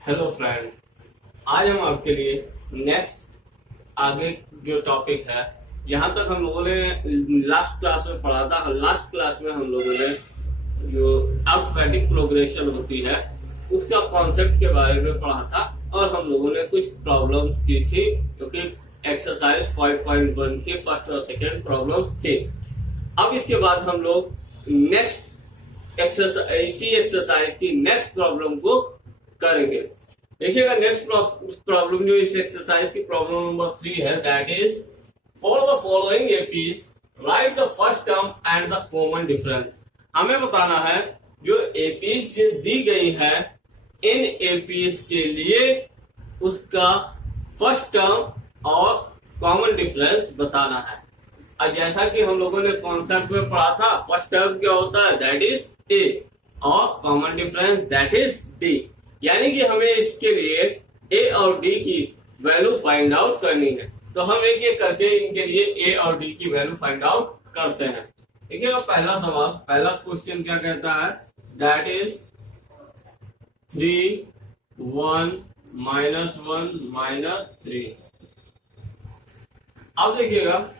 Hello friend, आज हम आपके लिए नेक्स्ट आगे जो टॉपिक है, यहाँ तक हम लोगों ने लास्ट क्लास में पढ़ा था। लास्ट क्लास में हम लोगों ने जो अर्थमेटिक प्रोग्रेशन होती है उसका कॉन्सेप्ट के बारे में पढ़ा था और हम लोगों ने कुछ प्रॉब्लम्स की थी क्योंकि एक्सरसाइज 5.1 के फर्स्ट और सेकेंड प्रॉब्लम थे। अब इसके बाद हम लोग नेक्स्ट एक्सरसाइज इसी एक्सरसाइज की नेक्स्ट प्रॉब्लम को करेंगे। देखिएगा, नेक्स्ट प्रॉब्लम जो इस एक्सरसाइज की प्रॉब्लम नंबर 3 है, that is for the following APs right the first term and the common difference. हमें बताना है जो एपीज दी गई है, इन एपीज के लिए उसका फर्स्ट टर्म और कॉमन डिफरेंस बताना है। और जैसा कि हम लोगों ने कॉन्सेप्ट में पढ़ा था, फर्स्ट टर्म क्या होता है, दैट इज ए, और common difference that is D. यानी कि हमें इसके लिए ए और डी की वैल्यू फाइंड आउट करनी है। तो हम एक एक करके इनके लिए ए और डी की वैल्यू फाइंड आउट करते हैं। देखिएगा, पहला सवाल, पहला क्वेश्चन क्या कहता है, दैट इज 3 1 -1 -3। अब देखिएगा,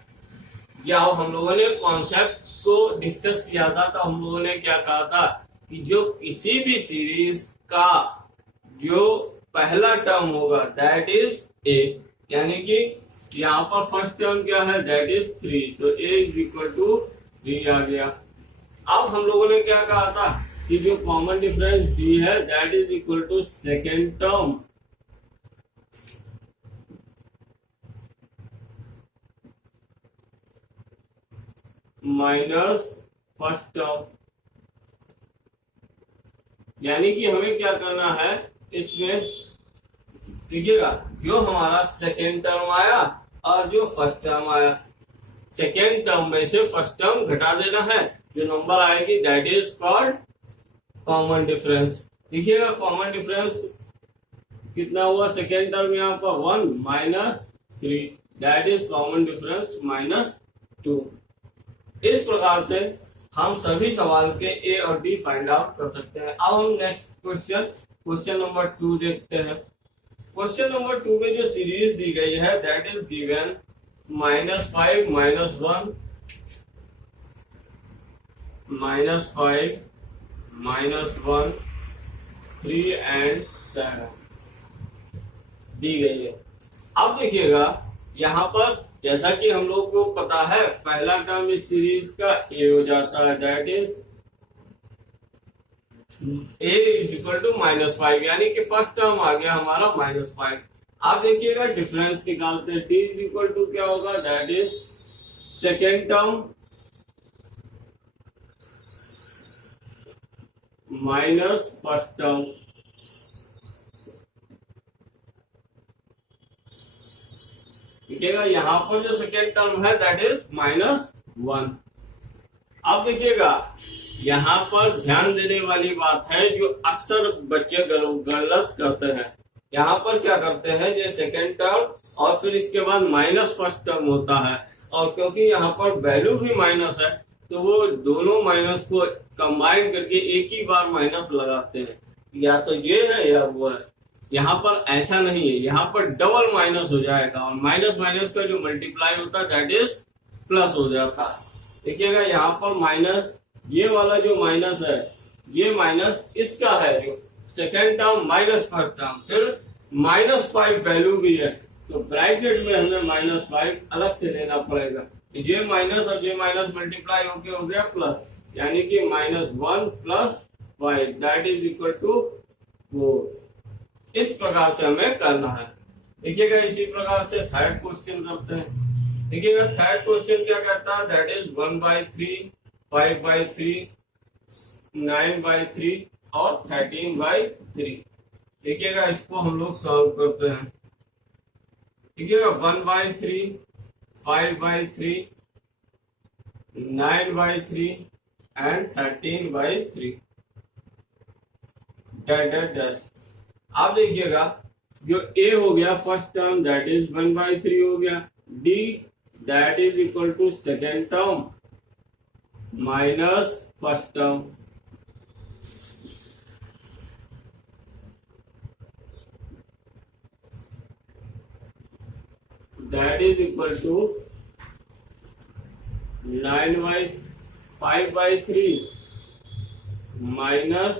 जब हम लोगों ने कॉन्सेप्ट को डिस्कस किया था तो हम लोगों ने क्या कहा था कि जो किसी भी सीरीज का जो पहला टर्म होगा दैट इज ए, यानी कि यहाँ पर फर्स्ट टर्म क्या है, दैट इज 3, तो ए इज इक्वल टू 3 आ गया। अब हम लोगों ने क्या कहा था कि जो कॉमन डिफरेंस डी है that is equal to second term minus first term. यानी कि हमें क्या करना है इसमें, देखिएगा, जो हमारा सेकेंड टर्म आया और जो फर्स्ट टर्म आया, सेकेंड टर्म में से फर्स्ट टर्म घटा देना है, जो नंबर आएगी that is called common difference. देखिएगा, कॉमन डिफरेंस कितना हुआ, सेकेंड टर्म यहाँ पर 1 -3, दैट इज कॉमन डिफरेंस -2। इस प्रकार से हम सभी सवाल के ए और डी फाइंड आउट कर सकते हैं। अब हम नेक्स्ट क्वेश्चन नंबर 2 देखते हैं। क्वेश्चन नंबर 2 में जो सीरीज दी गई है दैट इज गिवन -5 -1 -5 -1 3 एंड 7 दी गई है। अब देखिएगा, यहाँ पर जैसा कि हम लोग को पता है पहला टर्म इस सीरीज का ए हो जाता है, that is A is equal to -5, यानी कि फर्स्ट टर्म आ गया हमारा -5। आप देखिएगा, डिफरेंस निकालते हैं, डी इज इक्वल टू क्या होगा, that is second term minus first term. देखिएगा, यहाँ पर जो सेकेंड टर्म है दैट इज -1। अब देखिएगा, यहाँ पर ध्यान देने वाली बात है जो अक्सर बच्चे गलत करते हैं। यहाँ पर क्या करते हैं, जो सेकेंड टर्म और फिर इसके बाद माइनस फर्स्ट टर्म होता है, और क्योंकि यहाँ पर वैल्यू भी माइनस है तो वो दोनों माइनस को कंबाइन करके एक ही बार माइनस लगाते हैं, या तो ये है या वो है। यहाँ पर ऐसा नहीं है, यहाँ पर डबल माइनस हो जाएगा और माइनस माइनस का जो मल्टीप्लाई होता है दैट इज प्लस हो जाता है। देखिएगा, यहाँ पर माइनस, ये वाला जो माइनस है ये माइनस इसका है, जो second term minus first term, फिर -5 वैल्यू भी है, तो ब्रैकेट में हमें -5 अलग से लेना पड़ेगा। तो ये माइनस और ये माइनस मल्टीप्लाई होके हो गया प्लस, यानी कि -1 + 5 दैट इज इक्वल टू 4। इस प्रकार से हमें करना है। देखिएगा, इसी प्रकार से थर्ड क्वेश्चन करते हैं। देखिएगा, थर्ड क्वेश्चन क्या कहता है, दैट इज 1/3 5/3 9/3 और 13/3। देखिएगा, इसको हम लोग सॉल्व करते हैं। देखिएगा, 1/3 5/3 9/3 एंड 13/3 डैश। आप देखिएगा, जो ए हो गया फर्स्ट टर्म दैट इज 1/3 हो गया, D that is equal to second term minus first term, that is equal to 9/5/3 minus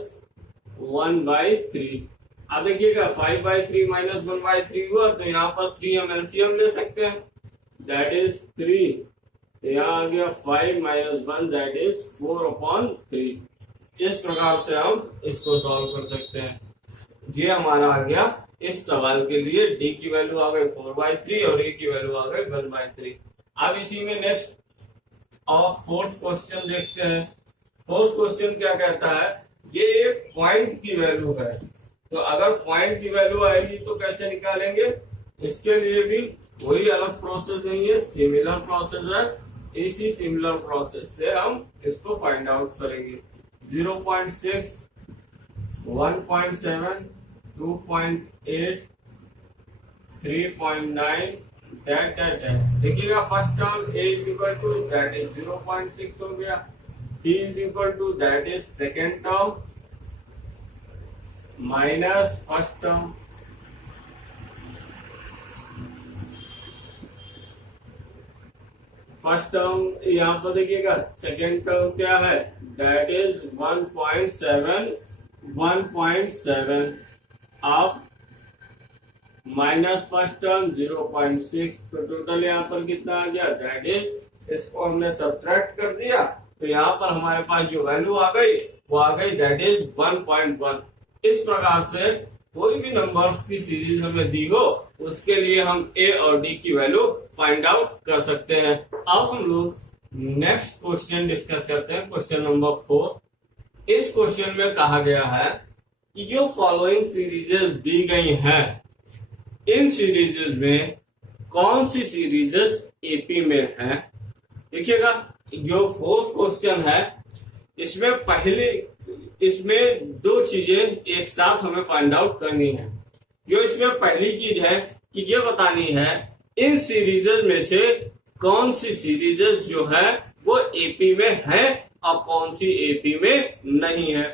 1/3। अब देखिएगा 5/3 माइनस 1/3 हुआ, तो यहाँ पर 3 हम एलसीएम ले सकते हैं, दैट इज 3। तो यहाँ आ गया 5 माइनस 1 दैट इज 4/3। इस प्रकार से हम इसको सॉल्व कर सकते हैं। ये हमारा आ गया इस सवाल के लिए। डी की वैल्यू आ गई 4/3 और ए की वैल्यू आ गई 1/3। अब इसी में नेक्स्ट और फोर्थ क्वेश्चन देखते हैं। फोर्थ क्वेश्चन क्या कहता है, ये एक पॉइंट की वैल्यू है, तो अगर पॉइंट की वैल्यू आएगी तो कैसे निकालेंगे, इसके लिए भी कोई अलग प्रोसेस नहीं है, सिमिलर प्रोसेस है। इसी सिमिलर प्रोसेस से हम इसको फाइंड आउट करेंगे। 0.6, 1.7, 2.8, 3.9 दैट। देखिएगा first term a is equal to that is 0.6 हो गया, t is equal to that is second term minus first term. First term यहाँ पर देखिएगा, सेकेंड टर्म क्या है, दैट इज 1.7 आप माइनस फर्स्ट टर्म 0.6, तो टोटल यहाँ पर कितना आ गया, दैट इज, इसको हमने सब्ट्रैक्ट कर दिया, तो यहाँ पर हमारे पास जो वैल्यू आ गई वो आ गई दैट इज 1.1। इस प्रकार से कोई भी नंबर्स की सीरीज हमें दी हो उसके लिए हम ए और डी की वैल्यू फाइंड आउट कर सकते हैं। अब हम लोग नेक्स्ट क्वेश्चन डिस्कस करते हैं, क्वेश्चन नंबर 4। इस क्वेश्चन में कहा गया है कि जो फॉलोइंग सीरीजेस दी गई हैं, इन सीरीजेस में कौन सी सीरीजेस एपी में है। देखिएगा जो फोर्थ क्वेश्चन है इसमें दो चीजें एक साथ हमें फाइंड आउट करनी है। जो इसमें पहली चीज है कि ये बतानी है इन सीरीजेस में से कौन सी सीरीजेस जो है वो एपी में है और कौन सी एपी में नहीं है।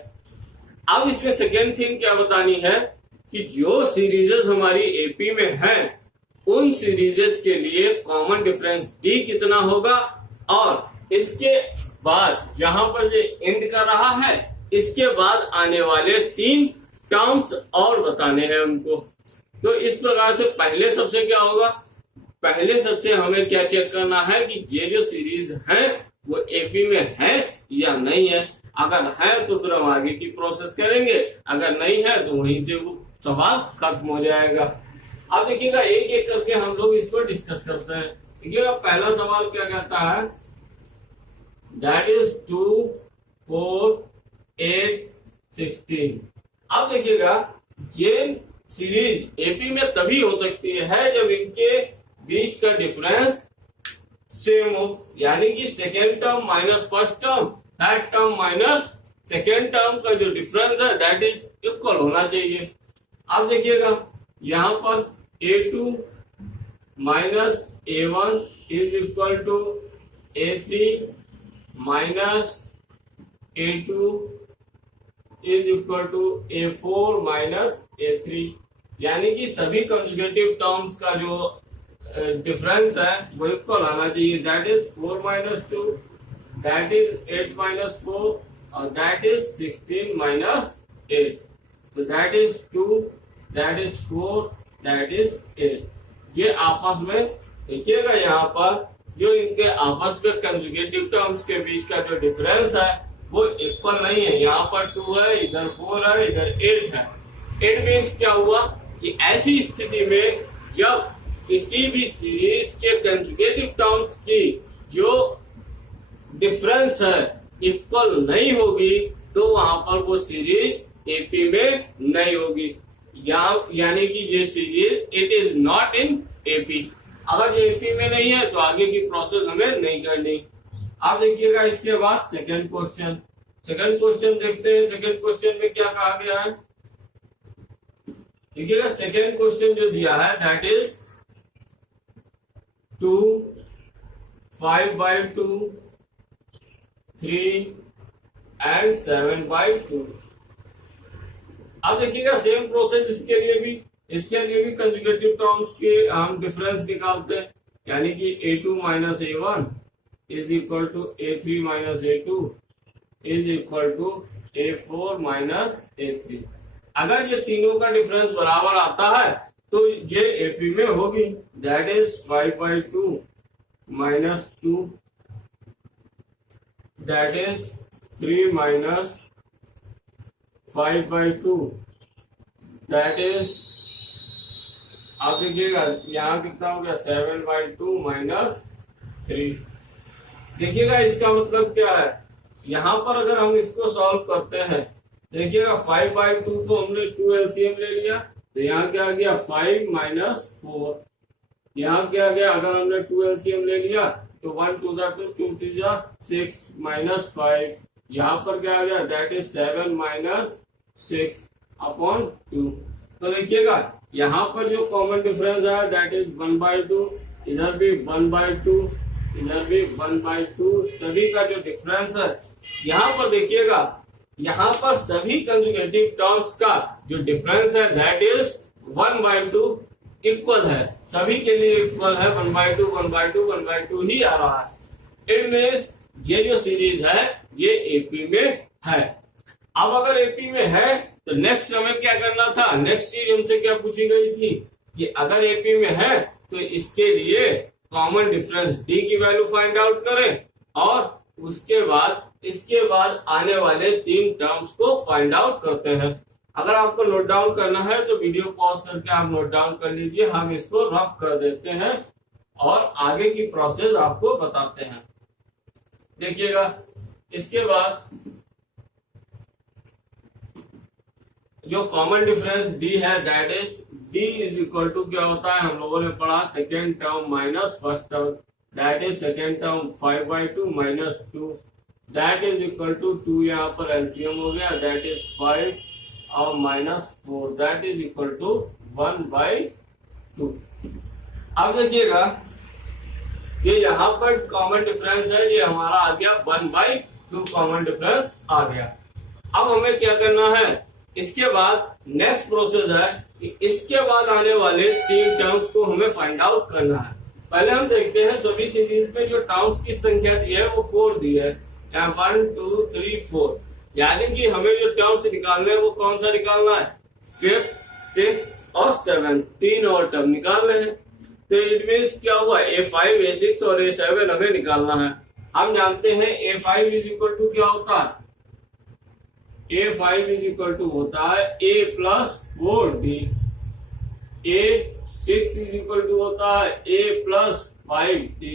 अब इसमें सेकेंड थिंग क्या बतानी है कि जो सीरीजेस हमारी एपी में हैं उन सीरीजेस के लिए कॉमन डिफरेंस डी कितना होगा, और इसके बाद यहाँ पर जो एंड कर रहा है इसके बाद आने वाले 3 टर्म्स और बताने हैं हमको। तो इस प्रकार से पहले सबसे क्या होगा, पहले सबसे हमें क्या चेक करना है कि ये जो सीरीज है वो एपी में है या नहीं है। अगर है तो फिर हम आगे की प्रोसेस करेंगे, अगर नहीं है तो वहीं से वो सवाल खत्म हो जाएगा। अब देखिएगा एक एक करके हम लोग इसको डिस्कस करते हैं। देखिएगा पहला सवाल क्या कहता है, दैट इज 2, 4, 8, 16। अब देखिएगा ये सीरीज एपी में तभी हो सकती है जब इनके बीच का डिफरेंस सेम हो, यानी कि second term minus first term, third term minus second term का जो डिफरेंस है दैट इज इक्वल होना चाहिए। अब देखिएगा यहाँ पर A2 minus A1 is equal to A3 minus A2 is equal to A4 minus A3, यानी कि सभी कंसेक्यूटिव टर्म्स का जो डिफरेंस है वो इक्वल आना चाहिए। That is 4 minus 2, that is 8 minus 4 और दैट इज 16 माइनस 8। तो that is 2, that is 4, that is 8। ये आपस में देखिएगा यहाँ पर जो इनके आपस में कंजुगेटिव टर्म्स के बीच का जो डिफरेंस है वो इक्वल नहीं है। यहाँ पर 2 है, इधर 4 है, इधर 8 है। 8 मीन्स क्या हुआ कि ऐसी स्थिति में जब किसी भी सीरीज के कंजुगेटिव टर्म्स की जो डिफरेंस है इक्वल नहीं होगी तो वहां पर वो सीरीज एपी में नहीं होगी, यानी कि ये series it is not in AP. अगर ये एपी में नहीं है तो आगे की प्रोसेस हमें नहीं करनी। अब देखिएगा इसके बाद सेकंड क्वेश्चन देखते हैं। सेकंड क्वेश्चन में क्या कहा गया है, देखिएगा सेकंड क्वेश्चन जो दिया है दैट इज 2, 5/2, 3 and 7/2। अब देखिएगा सेम प्रोसेस इसके लिए भी इसके लिए भी कंजुगेटिव टर्म्स के हम डिफरेंस निकालते हैं, यानी कि A2 minus A1 is equal to A3 minus A2 is equal to A4 minus A3। अगर ये तीनों का डिफरेंस बराबर आता है तो ये AP में होगी, that is 5/2 minus 2 that is 3 minus 5/2 that is, आप देखिएगा यहाँ कितना हो गया 7/2 माइनस 3। देखिएगा इसका मतलब क्या है, यहाँ पर अगर हम इसको सॉल्व करते हैं, देखिएगा 5/2 को हमने 2 LCM ले लिया, तो यहाँ क्या आ गया 5 माइनस 4। यहाँ क्या आ गया, अगर हमने 2 LCM ले लिया तो 1 2 2 2 3 6 माइनस 5। यहाँ पर क्या आ गया, दैट इज 7 माइनस 6 अपॉन 2। तो देखिएगा यहाँ पर जो कॉमन डिफरेंस है दैट इज 1/2, इधर भी 1/2, इधर भी 1/2, सभी का जो डिफरेंस है यहाँ पर देखिएगा, यहाँ पर सभी कंजुगेटिव टर्म्स का जो डिफरेंस है दैट इज 1/2 इक्वल है, सभी के लिए इक्वल है, 1/2 1/2 1/2 ही आ रहा है। इट मींस ये जो सीरीज है ये एपी में है। अब अगर एपी में है तो नेक्स्ट हमें क्या करना था, नेक्स्ट चीज हमसे क्या पूछी गई थी कि अगर एपी में है तो इसके लिए कॉमन डिफरेंस डी की वैल्यू फाइंड आउट करें और उसके बाद इसके बाद आने वाले 3 टर्म्स को फाइंड आउट करते हैं। अगर आपको नोट डाउन करना है तो वीडियो पॉज करके आप नोट डाउन कर लीजिए, हम इसको रफ कर देते हैं और आगे की प्रोसेस आपको बताते हैं। देखिएगा इसके बाद जो कॉमन डिफरेंस डी है that is D is equal to क्या होता है, हम लोगों ने पढ़ा second term minus first term, that is second term 5/2 minus 2 that is equal to 2, यहाँ पर एलसीएम हो गया, दैट इज 5 और minus 4 that is equal to 1/2। अब देखिएगा ये यहाँ पर कॉमन डिफरेंस है, ये हमारा आ गया 1/2 कॉमन डिफरेंस आ गया। अब हमें क्या करना है, इसके बाद नेक्स्ट प्रोसेस है कि इसके बाद आने वाले 3 टर्म्स को हमें फाइंड आउट करना है। पहले हम देखते हैं सभी सीरीज में जो टर्म्स की संख्या दी है वो 4 दी है, 1 2 3 4, यानी कि हमें जो टर्म्स निकालने हैं वो कौन सा निकालना है, 5th 6th और 7th, 3 और टर्म निकालने हैं। तो इट मीन्स क्या हुआ, A5 A6 और A7 हमें निकालना है। हम जानते हैं A5 इज इक्वल टू क्या होता है, A5 इज इक्वल टू होता है A plus 4D, A6 is equal to होता है A plus 5D,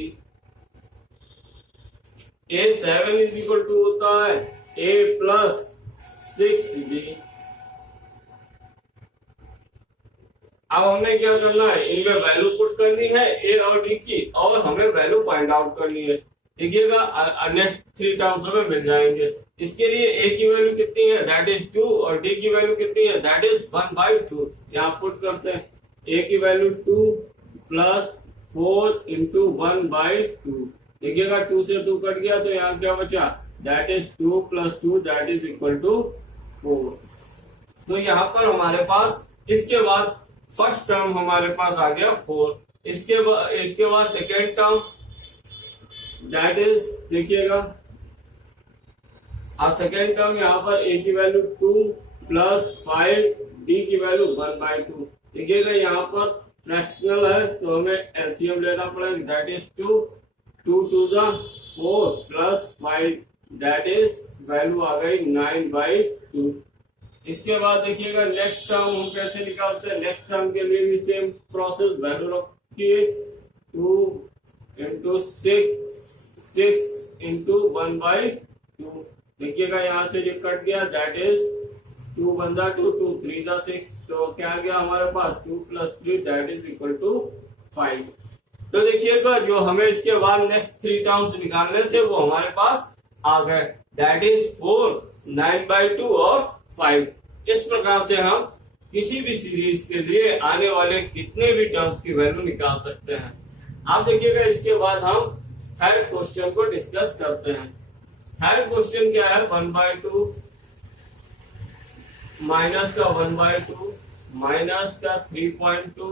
A7 is equal to होता है A प्लस 6D। अब हमें क्या करना है, इनमें वैल्यू पुट करनी है A और D की और हमें वैल्यू फाइंड आउट करनी है। देखिएगा नेक्स्ट 3 टर्म्स हमें मिल जाएंगे। इसके लिए A की वैल्यू कितनी है, दैट इज 2 और D की वैल्यू कितनी है, दैट इज 1/2। यहाँ पुट करते हैं, A की वैल्यू 2 प्लस 4 इंटू 1/2। देखिएगा 2 से 2 कट गया तो यहाँ क्या बचा, that is 2 plus 2 that is equal to 4। तो यहाँ पर हमारे पास इसके बाद फर्स्ट टर्म हमारे पास आ गया 4। इसके बाद सेकेंड टर्म दैट इज, देखिएगा अब सेकेंड टर्म यहाँ पर A की वैल्यू 2 प्लस 5 D की वैल्यू 1/2। देखिएगा यहाँ पर फ्रैक्शनल है तो हमें एलसीएम लेना पड़ेगा, that is 2 2 2 4 plus 5 that is value आ गई 9/2। इसके बाद देखिएगा नेक्स्ट टर्म हम कैसे निकालते हैं, नेक्स्ट टर्म के लिए भी सेम प्रोसेस, वैल्यू रखिए 2 इंटू 6 इंटू 1/2। देखिएगा यहाँ से जो कट गया दैट इज 2 1 2 2 3 6, तो क्या गया हमारे पास 2 plus 3 that is equal to 5। तो देखिएगा जो हमें इसके बाद नेक्स्ट 3 टर्म्स निकालने थे वो हमारे पास आ गए, दैट इज 4 9/2 और 5। इस प्रकार से हम किसी भी सीरीज के लिए आने वाले कितने भी टर्म्स की वैल्यू निकाल सकते हैं। आप देखिएगा इसके बाद हम थर्ड क्वेश्चन को डिस्कस करते हैं। थर्ड क्वेश्चन क्या है, 1/2 माइनस का 1/2 माइनस का 3.2,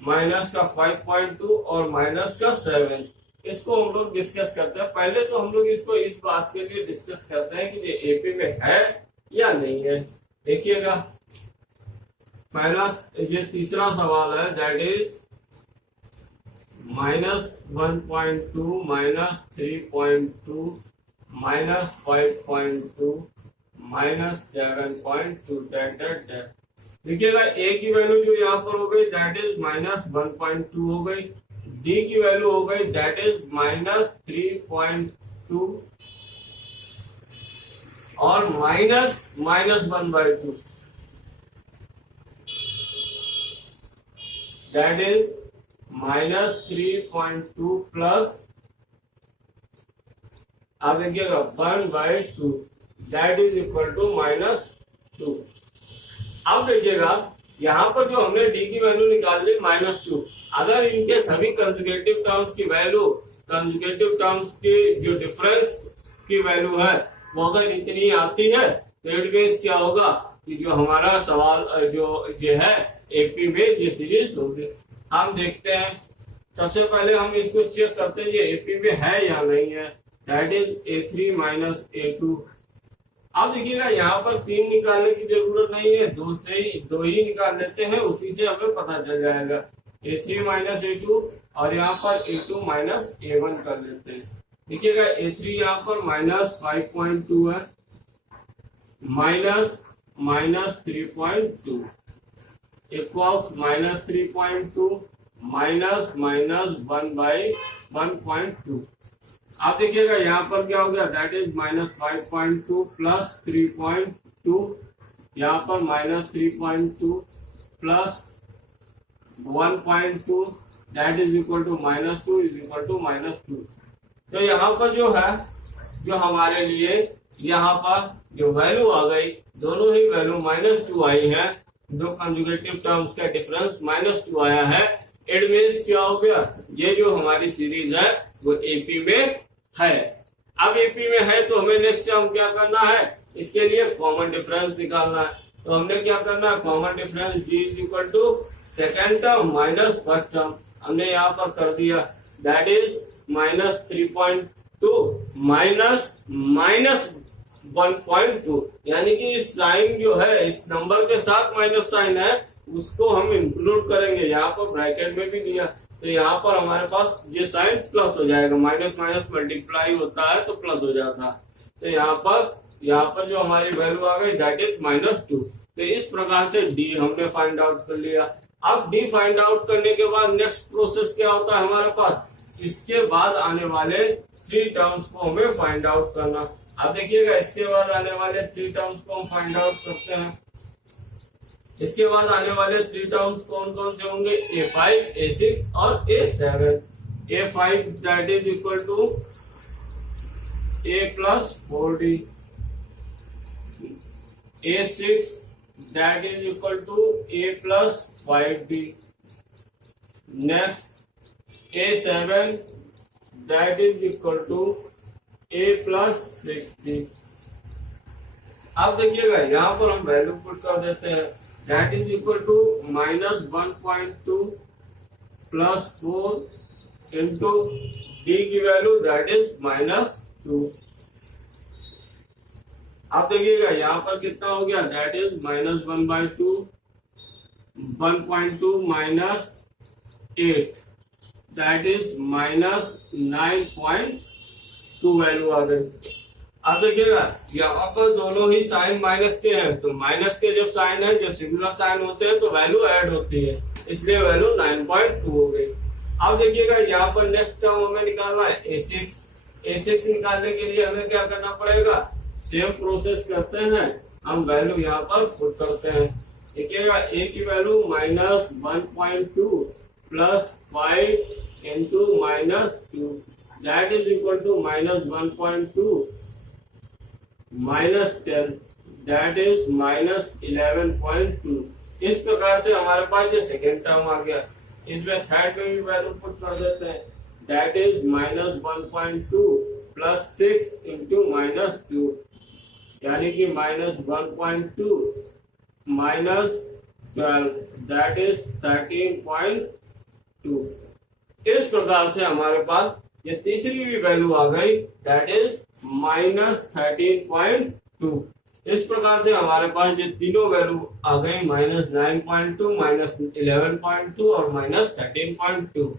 माइनस का 5.2 और माइनस का 7। इसको हम लोग डिस्कस करते हैं। पहले तो हम लोग इसको इस बात के लिए डिस्कस करते हैं कि ये एपी में है या नहीं है। देखिएगा, पहला ये तीसरा सवाल है, दैट इज -1.2 -3.2 -5.2 -7.2 डेट। देखिएगा ए की वैल्यू जो यहाँ पर हो गई दैट इज -1.2 हो गई, डी की वैल्यू हो गई दैट इज -3.2 और -1/2 दैट इज -3.2 प्लस, आप देखिएगा 1/2 दैट इज इक्वल टू -2। अब देखिएगा यहाँ पर जो हमने डी की वैल्यू निकाल ली -2, अगर इनके सभी कंजुगेटिव टर्म्स की वैल्यू, कंजुगेटिव टर्म्स की जो डिफरेंस की वैल्यू है वो अगर इतनी आती है तो इट मींस क्या होगा कि जो हमारा सवाल जो ये है एपी में ये सीरीज होगी। हम देखते हैं, सबसे पहले हम इसको चेक करते हैं ये एपी में है या नहीं है। That is A3 minus A2। अब देखिएगा यहाँ पर 3 निकालने की जरूरत नहीं है, दो ही निकाल लेते हैं, उसी से हमें पता चल जाएगा। A3 माइनस A2 और यहाँ पर A2 माइनस A1 कर लेते हैं। देखिएगा A3 यहाँ पर -5.2 है, -3.2 इक्वल्स -3.2 -1/1.2। आप देखिएगा यहाँ पर क्या हो गया, दैट इज -5.2 प्लस 3.2, यहाँ पर -3.2 plus 1.2 that is equal to -2 is equal to -2। तो यहाँ पर जो है, जो हमारे लिए यहाँ पर जो वैल्यू आ गई, दोनों ही वैल्यू -2 आई है, दो कंजुगेटिव टर्म्स का डिफरेंस -2 आया है। इट मीन्स क्या हो गया, ये जो हमारी सीरीज है वो एपी में है। अब एपी में है तो हमें नेक्स्ट टर्म क्या करना है, इसके लिए कॉमन डिफरेंस निकालना है। तो हमने क्या करना है, common difference g is equal to second term minus first term हमने यहाँ पर कर दिया, दैट इज -3.2 माइनस 1.2, यानी कि इस साइन जो है, इस नंबर के साथ माइनस साइन है, उसको हम इंक्लूड करेंगे। यहाँ पर ब्रैकेट में भी दिया तो यहाँ पर हमारे पास ये साइन प्लस हो जाएगा, माइनस माइनस मल्टीप्लाई होता है तो प्लस हो जाता है। तो यहाँ पर जो हमारी वैल्यू आ गई दैट इज -2। तो इस प्रकार से डी हमने फाइंड आउट कर लिया। अब डी फाइंड आउट करने के बाद नेक्स्ट प्रोसेस क्या होता है हमारे पास, इसके बाद आने वाले 3 टर्म्स को हमें फाइंड आउट करना। अब देखिएगा इसके बाद आने वाले 3 टर्म्स को हम फाइंड आउट करते हैं। इसके बाद आने वाले 3 टर्म्स कौन कौन से होंगे, A5, A6 और A7। A5 that is equal to A plus 4D, A6 that is equal to A plus 5D, next A7 that is equal to A plus 6D। अब देखिएगा यहाँ पर हम वैल्यू पुट कर देते हैं, that is equal to -1.2 plus 4 into D की value that is -2। आप देखिएगा यहाँ पर कितना हो गया, that is -1/2, 1.2 minus 8 that is -9.2 value आ गई। अब देखिएगा यहाँ पर दोनों ही साइन माइनस के हैं, तो माइनस के जब साइन है, जब सिमिलर साइन होते हैं तो वैल्यू ऐड होती है, इसलिए वैल्यू 9.2 हो गई। अब देखिएगा यहाँ पर नेक्स्ट टर्म हमें निकालना है A6। A6 निकालने के लिए हमें क्या करना पड़ेगा, सेम प्रोसेस करते हैं, हम वैल्यू यहाँ पर पुट करते हैं। देखिएगा A की value -1.2 plus 5 into -2 that is equal to -1.2 -10 that is -11.2। इस प्रकार से हमारे पास ये सेकेंड टर्म आ गया। इसमें थर्ड में भी वैल्यू पुट कर देते हैं, दैट इज -1.2 प्लस 6 इंटू -2 यानी कि -1.2 माइनस 12 दैट इज 13.2। इस प्रकार से हमारे पास ये तीसरी भी वैल्यू आ गई दैट इज -13.2। इस प्रकार से हमारे पास ये तीनों वैल्यू आ गई -9.2, -11.2 और -13.2।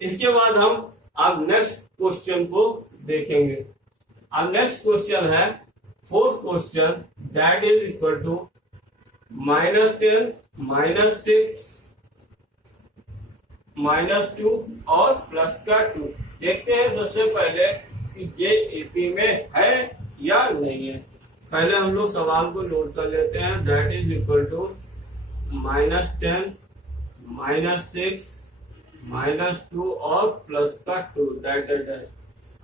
इसके बाद हम अब नेक्स्ट क्वेश्चन को देखेंगे। अब नेक्स्ट क्वेश्चन है fourth question that is equal to -10, -6, -2 और प्लस का 2। देखते हैं सबसे पहले कि ये एपी में है या नहीं है। पहले हम लोग सवाल को नोट कर लेते हैं दैट इज इक्वल टू -10, -6, -2 और प्लस का 2 दैट इज।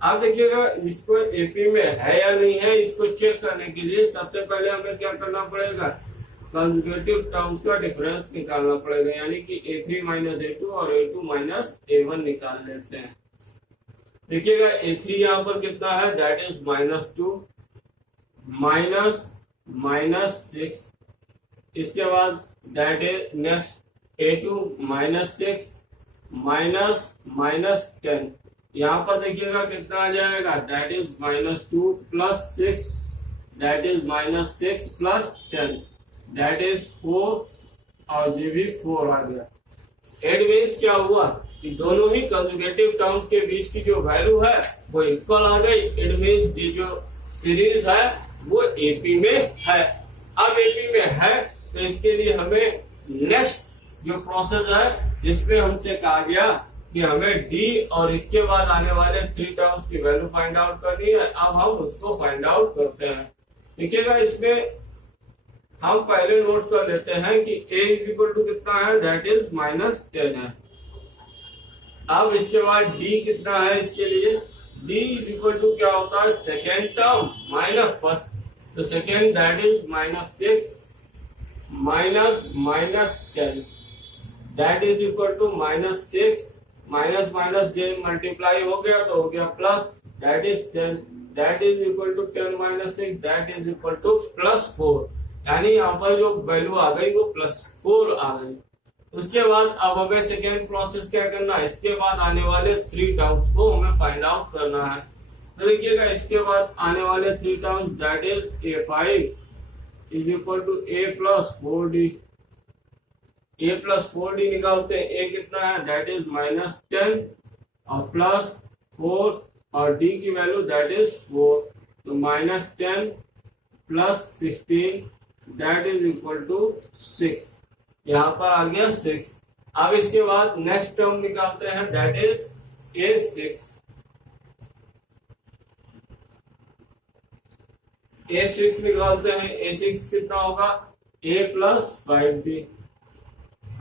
आप देखिएगा इसको एपी में है या नहीं है, इसको चेक करने के लिए सबसे पहले हमें क्या करना पड़ेगा, कंजुगेटिव टर्म्स का डिफरेंस निकालना पड़ेगा, यानी कि A3 - A2 और A2 - A1 निकाल लेते हैं। देखिएगा A3 यहाँ पर कितना है दैट इज -2, -6, इसके बाद दैट इज नेक्स्ट A2 -6, -10। यहाँ पर देखिएगा कितना आ जाएगा that is -2 + 6 that is -6 + 10 that is 4 और ये भी 4 आ गया। एड मीन्स क्या हुआ कि दोनों ही कंजुगेटिव टर्म्स के बीच की जो वैल्यू है वो इक्वल आ गई। एड मीन्स ये जो सीरीज है वो एपी में है। अब एपी में है तो इसके लिए हमें नेक्स्ट जो प्रोसेस है जिसमें हमसे कहा गया कि हमें डी और इसके बाद आने वाले 3 टर्म्स की वैल्यू फाइंड आउट करनी है। अब हम उसको फाइंड आउट करते हैं। देखिएगा इसमें हम पहले नोट कर लेते हैं कि a इज इक्वल टू कितना है दैट इज -10 है। अब इसके बाद d कितना है, इसके लिए d इज इक्वल टू क्या होता है सेकेंड टर्म माइनस फर्स्ट, तो second that is -6 -10 that is equal to -6 minus minus जे मल्टीप्लाई हो गया तो हो गया plus that is 10 that is equal to 10 - 6 that is equal to +4, यानी यहाँ पर जो वैल्यू आ गई वो +4 आ गई। उसके बाद अब हमें सेकेंड प्रोसेस क्या करना है, इसके बाद आने वाले 3 टर्म्स को हमें फाइंड आउट करना है। तो देखिएगा इसके बाद आने वाले 3 terms that is A5 is equal to A + 4D। A + 4D निकालते हैं, A कितना है दैट इज -10 और +4 और D की वैल्यू दैट इज 4, तो -10 + 16 दैट इज इक्वल टू 6, यहाँ पर आ गया 6। अब इसके बाद नेक्स्ट टर्म निकालते हैं दैट इज A6। A6 निकालते हैं, A6 कितना होगा A + 5D।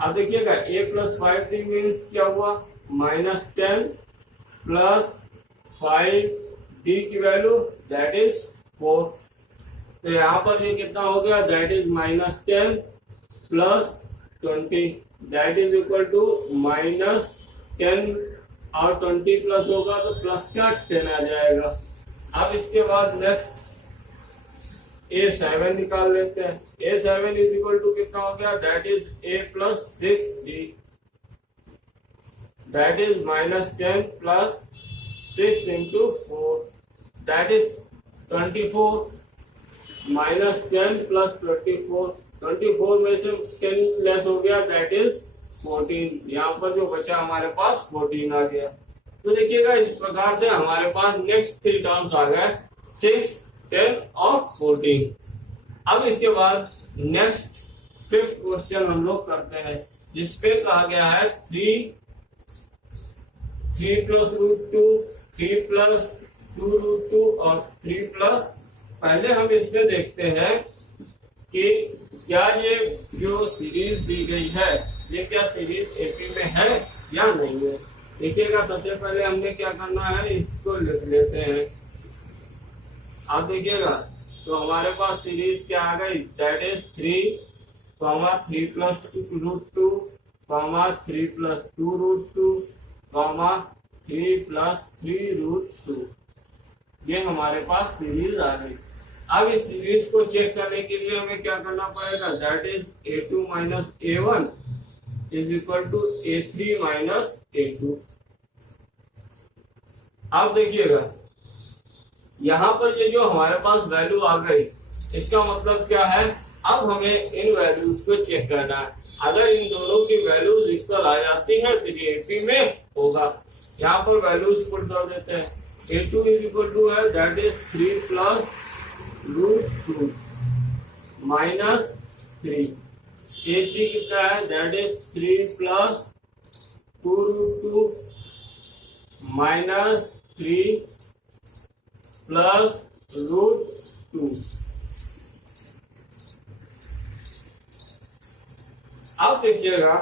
अब देखिएगा A + 5D मीन्स क्या हुआ -10 + 5D की वैल्यू दैट इज 4, तो यहाँ पर ये कितना हो गया that is -10 + 20 that is equal to -10 और 20 प्लस होगा तो प्लस का 10 आ जाएगा। अब इसके बाद नेक्स्ट A7 निकाल लेते हैं। A7 इज इक्वल टू कितना हो गया that is A + 6D that is -10 + 6 × 4 that is 24 -10 + 24 में से 10 लेस हो गया दैट इज 14, यहाँ पर जो बचा हमारे पास 14 आ गया। तो देखिएगा इस प्रकार से हमारे पास नेक्स्ट 3 टर्म्स आ गए 6, 10 और 14। अब इसके बाद नेक्स्ट 5th क्वेश्चन हम लोग करते हैं जिसपे कहा गया है 3 + √2, 3 + 2√2 और 3 +। पहले हम इसमें देखते हैं कि क्या ये जो सीरीज दी गई है ये क्या सीरीज एपी में है या नहीं है। देखिएगा सबसे पहले हमने क्या करना है, इसको लिख लेते हैं। आप देखिएगा तो हमारे पास सीरीज क्या आ गई दैट इज 3, 3 + √2, 3 + 2√2, 3 + 3√2, ये हमारे पास सीरीज आ गई। अब इस सीरीज को चेक करने के लिए हमें क्या करना पड़ेगा, that is A2 minus A1 is equal to A3 minus A2। अब देखिएगा यहाँ पर ये जो हमारे पास वैल्यू आ गई, इसका मतलब क्या है, अब हमें इन वैल्यूज को चेक करना है। अगर इन दोनों की वैल्यूज इक्वल आ जाती है तो ये AP में होगा। यहाँ पर वैल्यूज पुट कर देते हैं। A2 इज इक्वल टू है that is 3 plus √2 minus 3। A3 कितना है, that is 3 plus 2√2 minus 3 plus √2। अब देखिएगा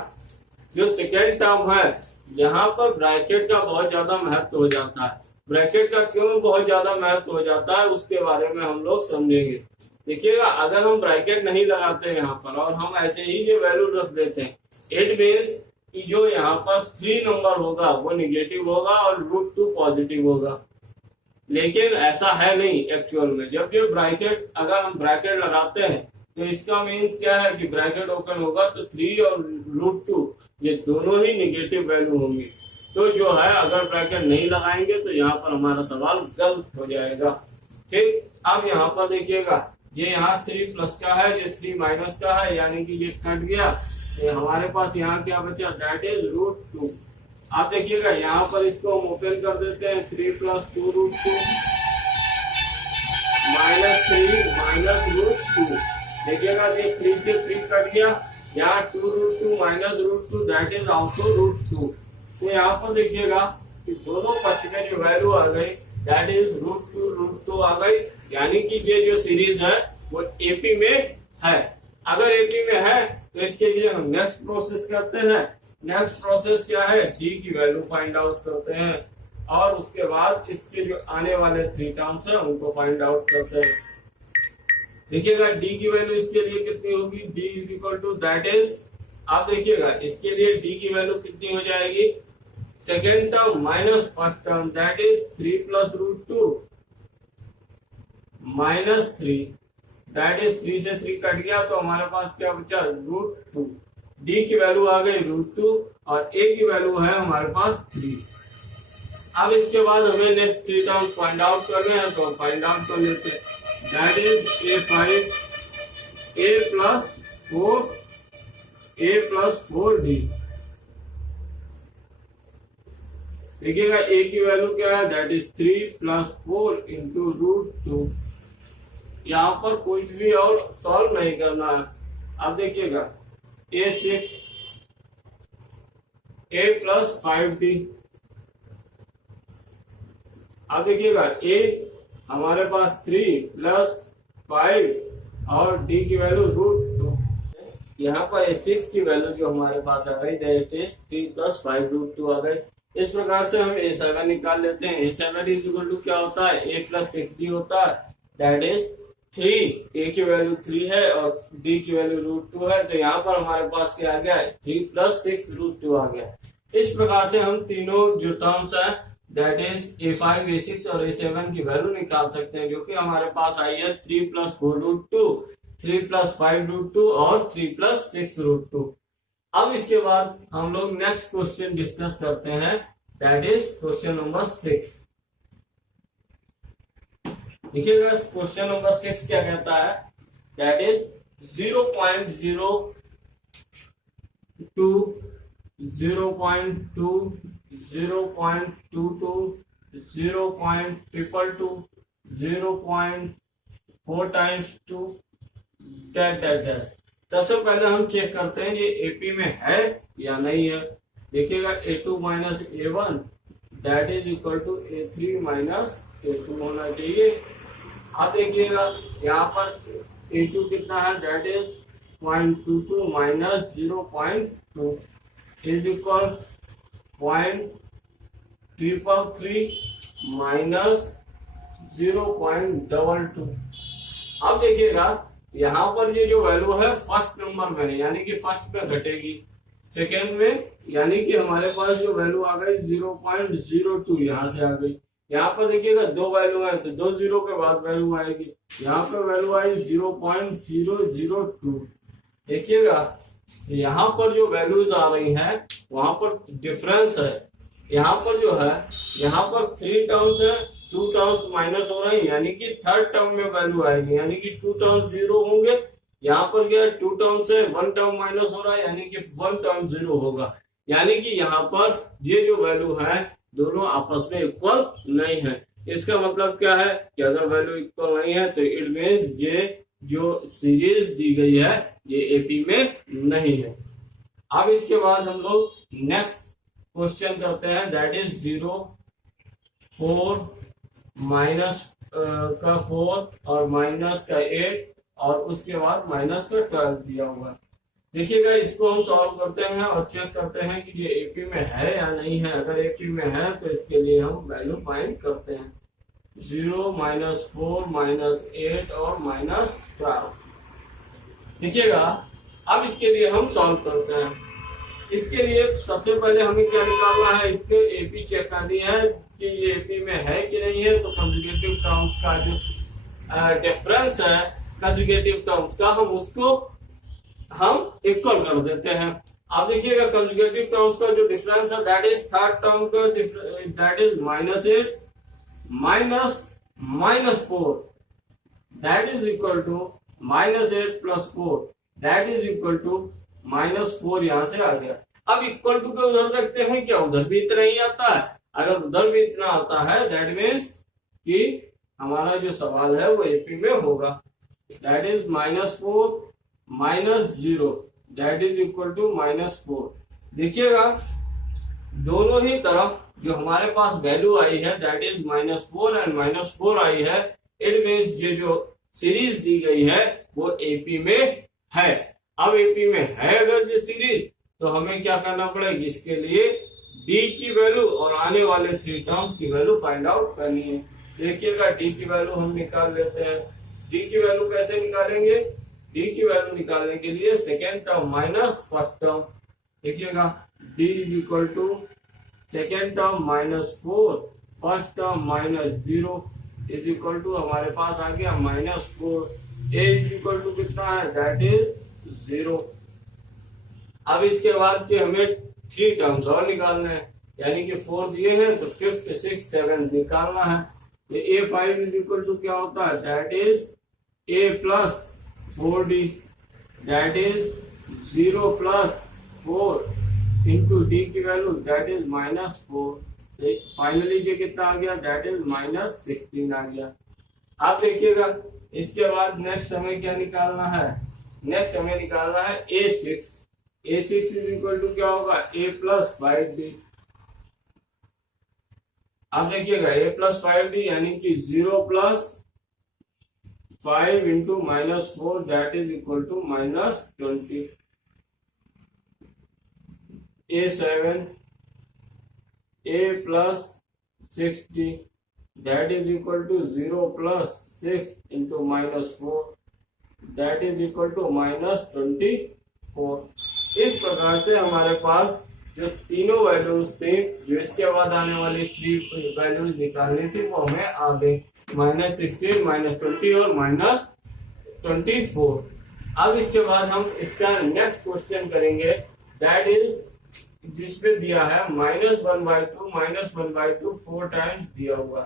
जो सेकेंड टर्म है, यहाँ पर ब्रैकेट का बहुत ज्यादा महत्व हो जाता है। ब्रैकेट का क्यों बहुत ज्यादा महत्व हो जाता है उसके बारे में हम लोग समझेंगे। देखिएगा अगर हम ब्रैकेट नहीं लगाते यहाँ पर और हम ऐसे ही ये वैल्यू रख देते हैं, इट मीन्स कि जो यहाँ पर 3 नंबर होगा वो निगेटिव होगा और √2 पॉजिटिव होगा। लेकिन ऐसा है नहीं एक्चुअल में। जब ये ब्रैकेट, अगर हम ब्रैकेट लगाते हैं तो इसका मीन्स क्या है कि ब्रैकेट ओपन होगा तो 3 और √2 ये दोनों ही निगेटिव वैल्यू होंगी। तो जो है अगर ब्रैकेट नहीं लगाएंगे तो यहाँ पर हमारा सवाल गलत हो जाएगा। ठीक, अब यहाँ पर देखिएगा ये यहाँ 3 प्लस का है, ये 3 माइनस का है, यानी कि ये कट गया। तो हमारे पास यहाँ क्या बचा, दैट इज √2। आप देखिएगा यहाँ पर इसको हम ओपन कर देते हैं, 3 प्लस 2√2 माइनस 3 माइनस √2। देखिएगा ये 3 से 3 कट गया, यहाँ 2√2 माइनस √2 दैट इज ऑल्सो √2। तो यहाँ पर देखिएगा कि दोनों पक्ष में जो वैल्यू आ गई दैट इज √2 आ गई, यानी कि ये जो सीरीज है वो AP में है। अगर AP में है तो इसके लिए हम नेक्स्ट प्रोसेस करते हैं। नेक्स्ट प्रोसेस क्या है, D की वैल्यू फाइंड आउट करते हैं और उसके बाद इसके जो आने वाले 3 टर्म्स है उनको फाइंड आउट करते हैं। देखिएगा D की वैल्यू इसके लिए कितनी होगी, D is equal to that is, आप देखिएगा इसके लिए D की वैल्यू कितनी हो जाएगी, second term minus first term that is 3 plus √2 minus 3 that is 3 से 3 कट गया तो हमारे पास क्या बचा, √2। D की वैल्यू आ गई √2 और A की वैल्यू है हमारे पास 3। अब इसके बाद हमें नेक्स्ट 3 टर्म्स फाइंड आउट करने हैं, तो फाइंड आउट कर लेते हैं। That is A5 A plus 4D। देखिएगा A की वैल्यू क्या है, दैट इज 3 प्लस 4 इंटू √2। यहाँ पर कोई भी और सॉल्व नहीं करना है। अब देखिएगा A6 A प्लस 5D। अब देखिएगा A हमारे पास 3 प्लस 5 और D की वैल्यू √2। यहाँ पर A6 की वैल्यू जो हमारे पास आ गई दैट इज 3 प्लस 5 √2 आ गई। इस प्रकार से हम A7 निकाल लेते हैं। A7 इज इक्वल टू क्या होता है, A प्लस 6D होता है दैट इज 3। A की वैल्यू 3 है और D की वैल्यू √2 है, तो यहाँ पर हमारे पास क्या आ गया, 3 प्लस 6 √2 आ गया। इस प्रकार से हम तीनों जो टर्म्स है दैट इज A5 A6 और A7 की वैल्यू निकाल सकते हैं, जो कि हमारे पास आई है 3 प्लस 4 √2, 3 प्लस 5 √2 और 3 प्लस 6 √2। अब इसके बाद हम लोग नेक्स्ट क्वेश्चन डिस्कस करते हैं, दैट इज क्वेश्चन नंबर 6। देखिएगा क्वेश्चन नंबर 6 क्या कहता है, दैट इज 0.02 0.2 0.22 0.222 0.4 टाइम्स 2 डैश। सबसे पहले हम चेक करते हैं ये AP में है या नहीं है। देखिएगा A2 minus A1 that is equal to A3 minus A2 होना चाहिए। अब देखिएगा यहाँ पर A2 कितना है, that is 0.22 minus 0.2 is equal 0.333 minus 0.22। अब देखिएगा यहाँ पर ये जो वैल्यू है फर्स्ट नंबर में नहीं, यानी कि फर्स्ट में घटेगी, सेकेंड में, यानी कि हमारे पास जो वैल्यू आ गई 0.02 यहाँ से आ गई। यहाँ पर देखिएगा दो वैल्यू है तो दो जीरो के बाद वैल्यू आएगी, यहाँ पर वैल्यू आई 0.002। देखिएगा यहाँ पर जो वैल्यूज आ रही हैं वहां पर डिफरेंस है। यहाँ पर जो है यहाँ पर 3 टर्म्स है, 2 टर्म्स माइनस हो रही है, यानी कि थर्ड टर्म में वैल्यू आएगी, यानी कि 2 टर्म्स जीरो होंगे। यहाँ पर क्या है 2 टर्म्स है, 1 टर्म माइनस हो रहा है, यानी कि 1 टर्म जीरो होगा। यानी कि यहाँ पर ये जो वैल्यू है दोनों आपस में इक्वल नहीं है। इसका मतलब क्या है कि अगर वैल्यू इक्वल नहीं है तो इट मीन्स ये जो सीरीज दी गई है ये एपी में नहीं है। अब इसके बाद हम लोग नेक्स्ट क्वेश्चन करते हैं, दैट इज 0, 4 माइनस का 4 और माइनस का 8 और उसके बाद माइनस का 12 दिया हुआ है। देखिएगा इसको हम सॉल्व करते हैं और चेक करते हैं कि ये एपी में है या नहीं है। अगर एपी में है तो इसके लिए हम वैल्यू फाइंड करते हैं, 0 -4 -8 और -12। देखिएगा अब इसके लिए हम सॉल्व करते हैं। इसके लिए सबसे पहले हमें क्या निकालना है, इसके एपी चेक करनी है कि ये एपी में है कि नहीं है। तो कंजुगेटिव टर्म्स का जो डिफरेंस है कंजुगेटिव टर्म्स का हम इक्वल कर देते हैं। अब देखिएगा कंजुगेटिव टर्म्स का जो डिफरेंस है दैट इज थर्ड टर्म का that is -8 -4 that is equal to -8 + 4 that is equal to -4। यहां से आ गया। अब इक्वल टू के उधर देखते हैं क्या उधर भी इतना ही आता है। अगर उधर भी इतना आता है दैट मीन्स कि हमारा जो सवाल है वो एपी में होगा। That is -4 -0 that is equal to -4। देखिएगा दोनों ही तरफ जो हमारे पास वैल्यू आई है दैट इज -4 एंड -4 आई है। इट मीन्स ये जो सीरीज दी गई है वो एपी में है। अब एपी में है अगर ये सीरीज तो हमें क्या करना पड़ेगा, इसके लिए डी की वैल्यू और आने वाले 3 टर्म्स की वैल्यू फाइंड आउट करनी है। देखिएगा डी की वैल्यू हम निकाल लेते हैं। डी की वैल्यू कैसे निकालेंगे, डी की वैल्यू निकालने के लिए second term minus first term. देखिएगा D is equal to second term -4 first term -0 is equal to हमारे पास आ गया -4। ए इज इक्वल टू कितना है दैट इज 0। अब इसके बाद के हमें 3 टर्म्स और निकालना है, यानी कि 4 दिए हैं तो 5th 6th 7th निकालना है। ये A5 इज इक्वल टू क्या होता है that is A + 4D that is 0 + 4 into D की वैल्यू दैट इज -4। फाइनली ये कितना आ गया दैट इज -16 आ गया। आप देखिएगा इसके बाद नेक्स्ट हमें क्या निकालना है, नेक्स्ट हमें निकालना है A6 इज इक्वल टू क्या होगा A + 5D। अब देखिएगा A + 5D यानी कि 0 + 5 into -4 that is equal to -20। A7 A + 6D that is equal to 0 + 6 into -4 that is equal to -24। इस प्रकार से हमारे पास जो तीनों वैल्यूज थे जो इसके बाद आने वाली 3 वैल्यूज निकालनी थी वो हमें आ गई, -16 -20 और -24। अब इसके बाद हम इसका नेक्स्ट क्वेश्चन करेंगे दैट इज जिसपे दिया है -1/2 -1/2 4 टाइम्स दिया हुआ।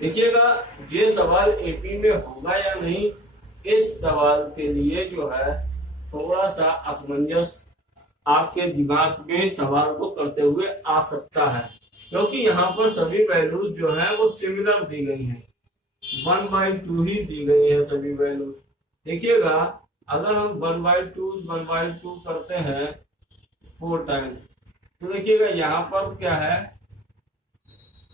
देखिएगा ये सवाल एपी में होगा या नहीं, इस सवाल के लिए जो है थोड़ा सा असमंजस आपके दिमाग में सवाल को करते हुए आ सकता है, क्योंकि यहाँ पर सभी वैल्यूज जो है वो सिमिलर दी गई हैं, 1/2 ही दी गई है सभी वैल्यूज। देखिएगा अगर हम 1/2 करते हैं 4 टाइम्स तो देखिएगा यहाँ पर क्या है,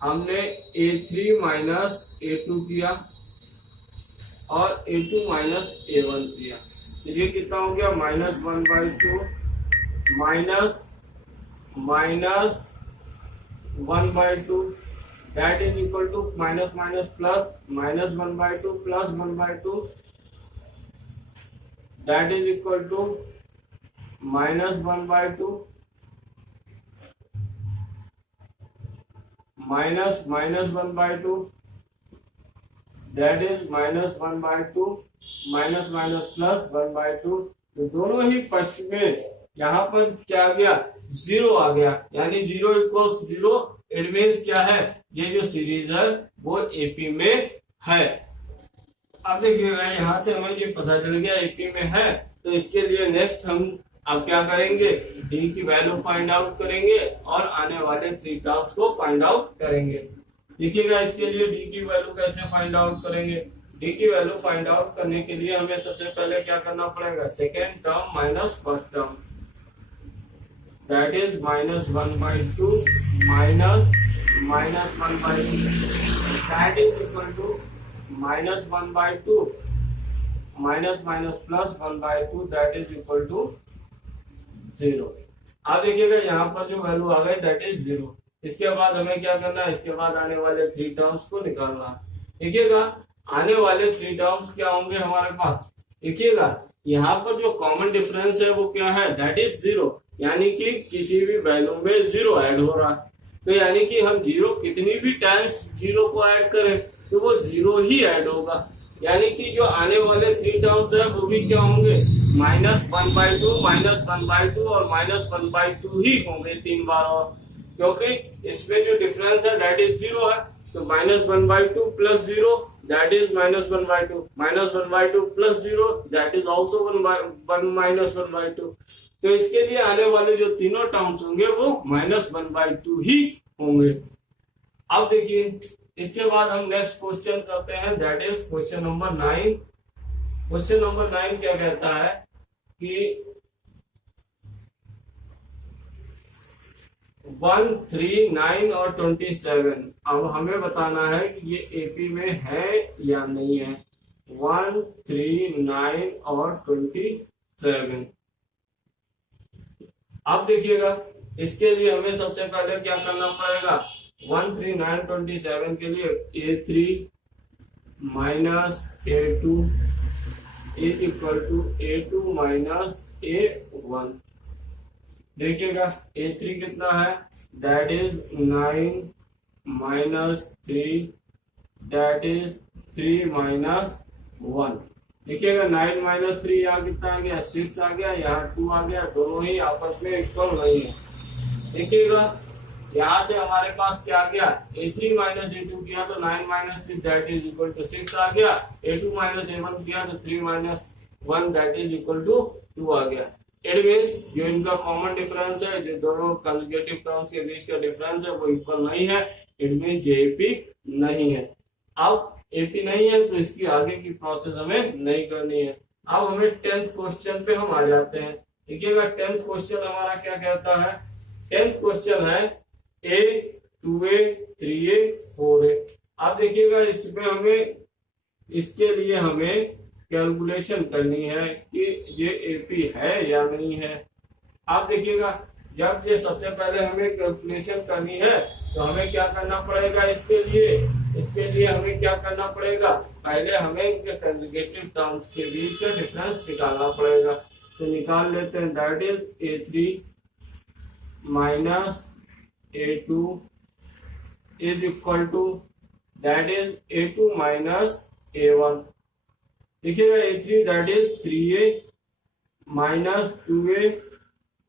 हमने A3 - A2 किया और A2 - A1 किया, ये कितना हो गया -1/2 -1/2 that is equal to minus minus plus -1/2 + 1/2 that is equal to -1/2 minus minus 1/2, that is minus 1/2, minus minus plus 1/2। तो दोनों ही पक्ष में यहाँ पर क्या आ गया, जीरो आ गया, यानी zero equals zero. It means क्या है, ये जो सीरीज है वो एपी में है। अब देखिएगा यहाँ से हमें ये पता चल गया एपी में है, तो इसके लिए नेक्स्ट हम अब क्या करेंगे, डी की वैल्यू फाइंड आउट करेंगे और आने वाले 3 टर्म्स को फाइंड आउट करेंगे। देखिएगा इसके लिए डी की वैल्यू कैसे फाइंड आउट करेंगे। डी की वैल्यू फाइंड आउट करने के लिए हमें सबसे पहले क्या करना पड़ेगा, second term minus first term, that is minus 1/2 minus minus 1/2, that is equal to minus 1/2 minus minus plus 1/2, that is equal to 0। अब देखिएगा यहाँ पर जो वैल्यू आ गई दैट इज 0। इसके बाद हमें क्या करना है, इसके बाद आने वाले 3 टर्म्स को निकालना। देखिएगा आने वाले 3 टर्म्स क्या होंगे हमारे पास, देखिएगा यहाँ पर जो कॉमन डिफरेंस है वो क्या है, दैट इज 0, यानी कि किसी भी वैल्यू में 0 ऐड हो रहा है। तो यानी कि हम 0 कितनी भी टाइम्स 0 को ऐड करें तो वो 0 ही ऐड होगा, यानी कि जो आने वाले 3 टर्म्स है वो भी क्या होंगे, माइनस 1/2 माइनस 1/2 और माइनस 1/2 ही होंगे 3 बार, और क्योंकि इसमें जो डिफरेंस है दैट इज 0 है। तो minus 1/2 plus 0 that is minus 1/2, minus 1/2 plus 0 that is also 1 minus 1/2। तो इसके लिए आने वाले जो तीनों टर्म्स होंगे वो माइनस 1/2 ही होंगे। अब देखिए इसके बाद हम नेक्स्ट क्वेश्चन करते हैं, that is question number 9। Question number 9 क्या कहता है कि 1, 3, 9 और 27, अब हमें बताना है कि ये एपी में है या नहीं है। 1, 3, 9 और 27। अब देखिएगा इसके लिए हमें सबसे पहले क्या करना पड़ेगा, 1, 3, 9, 27 के लिए A3 minus A2 is equal to A2 minus A1। देखिएगा A3 कितना है, that is 9 minus 3, that is 3 minus 1। देखिएगा 9 माइनस 3 यहाँ कितना आ गया, 6 आ गया, यहाँ 2 आ गया, दोनों ही आपस में इक्वल नहीं है। देखिएगा यहाँ से हमारे पास क्या आ गया, A3 माइनस A2 किया तो 9 minus 3 that is equal to 6 आ गया, A2 माइनस A1 किया तो 3 minus 1 that is equal to 2 आ गया। इट मीन्स जो इनका कॉमन डिफरेंस है, जो दोनों कंसेक्यूटिव टर्म्स के बीच का डिफरेंस है वो इक्वल नहीं है। इट मीन्स ये एपी नहीं है। अब एपी नहीं है तो इसकी आगे की प्रोसेस हमें नहीं करनी है। अब हमें 10th क्वेश्चन पे हम आ जाते हैं। देखिएगा 10th क्वेश्चन हमारा क्या कहता है, 10th क्वेश्चन है A 2A 3A 4A। अब देखिएगा इसमें हमें, इसके लिए हमें कैलकुलेशन करनी है कि ये एपी है या नहीं है। आप देखिएगा जब ये सबसे पहले हमें कैलकुलेशन करनी है तो हमें क्या करना पड़ेगा, इसके लिए हमें क्या करना पड़ेगा, पहले हमें इनके कंजुगेटिव टर्म्स के बीच का डिफरेंस निकालना पड़ेगा। तो निकाल लेते हैं, that is A3 minus A2 is equal to that is A2 minus A1। देखिएगा A3 that is 3A minus 2A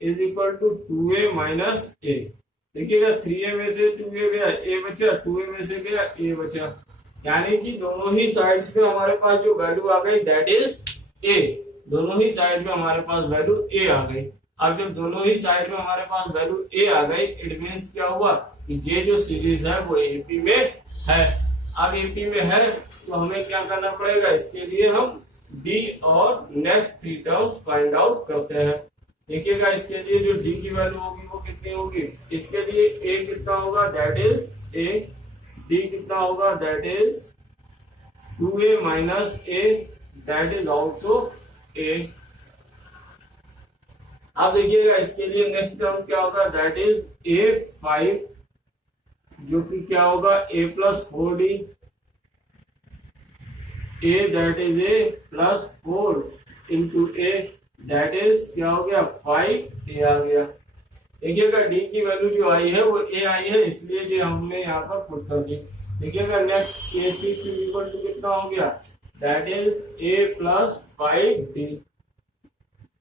is equal to 2A minus A। देखिएगा 3A में से 2A गया, A बचा, 2A में से गया, A बचा, यानी कि दोनों ही साइड्स पे हमारे पास जो वैल्यू आ गई दैट इज A। दोनों ही साइड में हमारे पास वैल्यू A आ गई। अब जब दोनों ही साइड में हमारे पास वैल्यू A आ गई, इट मीन्स क्या हुआ कि ये जो सीरीज है वो एपी में है। अब एपी में है तो हमें क्या करना पड़ेगा, इसके लिए हम डी और नेक्स्ट 3 टर्म्स फाइंड आउट करते हैं। देखिएगा इसके लिए जो डी की वैल्यू होगी वो कितनी होगी, इसके लिए ए कितना होगा, दैट इज ए, डी कितना होगा, that is 2A minus A, that is also A। अब देखिएगा इसके लिए नेक्स्ट टर्म क्या होगा, दैट इज A5 जो कि क्या होगा A plus 4D, A that is A plus 4 into A that is क्या हो गया 5A आ गया। देखिएगा डी की वैल्यू जो आई है वो ए आई है, इसलिए जो हमने यहाँ पर पुट कर दी। देखिएगा next A six equal to कितना हो गया, that is A plus 5d,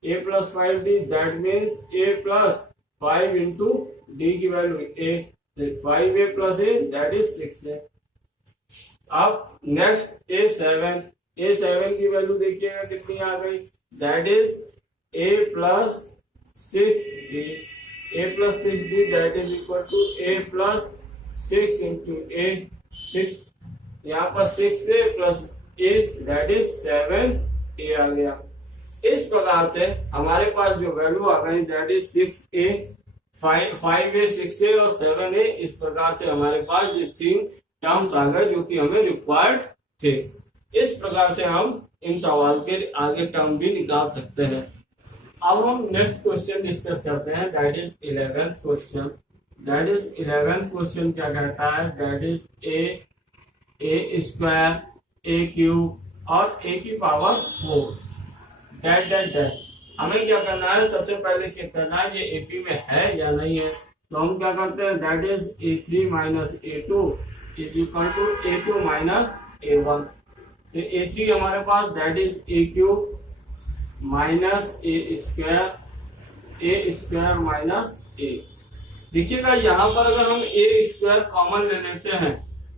A plus 5d, that means A plus 5 into D की value A, 5a plus A that is 6a। अब नेक्स्ट ए7 की वैल्यू देखिएगा कितनी आ गई, that is A plus 6d, a plus 6d that is equal to a plus 6 into a, 6 यहाँ पर 6 a plus a that is 7a आ गया। इस प्रकार से हमारे पास जो वैल्यू आ गई that is 6a, 5a, 6a और 7a। इस प्रकार से हमारे पास ये 3 टर्म्स आ गए जो कि हमें रिक्वायर्ड थे। इस प्रकार से हम इन सवाल के आगे टर्म भी निकाल सकते हैं। अब हम नेक्स्ट क्वेश्चन डिस्कस करते हैं, that is 11th question. That is 11th question क्या कहता है, that is A square A cube और ए की पावर 4 डैश डैश डैश। हमें क्या करना है, सबसे पहले चेक करना है ये एपी में है या नहीं है। तो हम क्या करते हैं, that is a3 minus a2 is equal to a2 minus a1। तो a3 हमारे पास that is A cube minus A square minus A. देखिएगा यहाँ पर अगर हम ए स्क्वायर कॉमन ले लेते हैं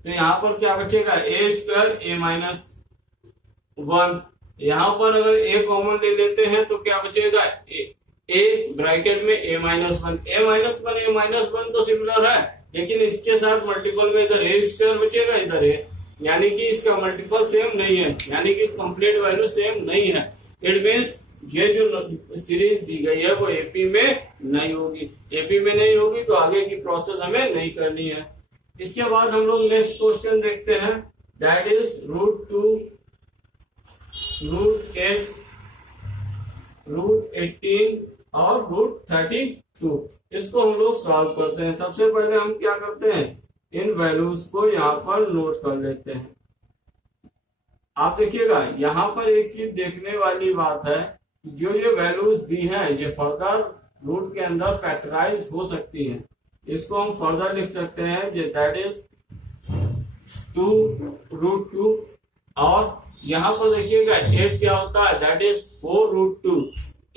तो यहाँ पर क्या बचेगा, ए स्क्वायर ए माइनस 1। यहाँ पर अगर ए कॉमन ले लेते हैं तो क्या बचेगा, ए ब्रैकेट में ए माइनस 1, ए माइनस 1 तो सिमिलर है, लेकिन इसके साथ मल्टीपल में इधर ए स्क्वायर बचेगा, इधर ए, यानी कि इसका मल्टीपल सेम नहीं है, यानी कि कंप्लीट वैल्यू सेम नहीं है। इट मीन्स ये जो सीरीज दी गई है वो एपी में नहीं होगी। एपी में नहीं होगी तो आगे की प्रोसेस हमें नहीं करनी है। इसके बाद हम लोग नेक्स्ट क्वेश्चन देखते हैं, दैट इज रूट 18 और रूट 32। इसको हम लोग सॉल्व करते हैं। सबसे पहले हम क्या करते हैं, इन वैल्यूज को यहाँ पर नोट कर लेते हैं। आप देखिएगा यहाँ पर एक चीज देखने वाली बात है, जो ये वैल्यूज दी हैं ये फर्दर रूट के अंदर फैक्टराइज हो सकती हैं। इसको हम फर्दर लिख सकते हैं, दैट इज 2√2। और यहाँ पर देखिएगा 8 क्या होता है, दैट इज 4√2।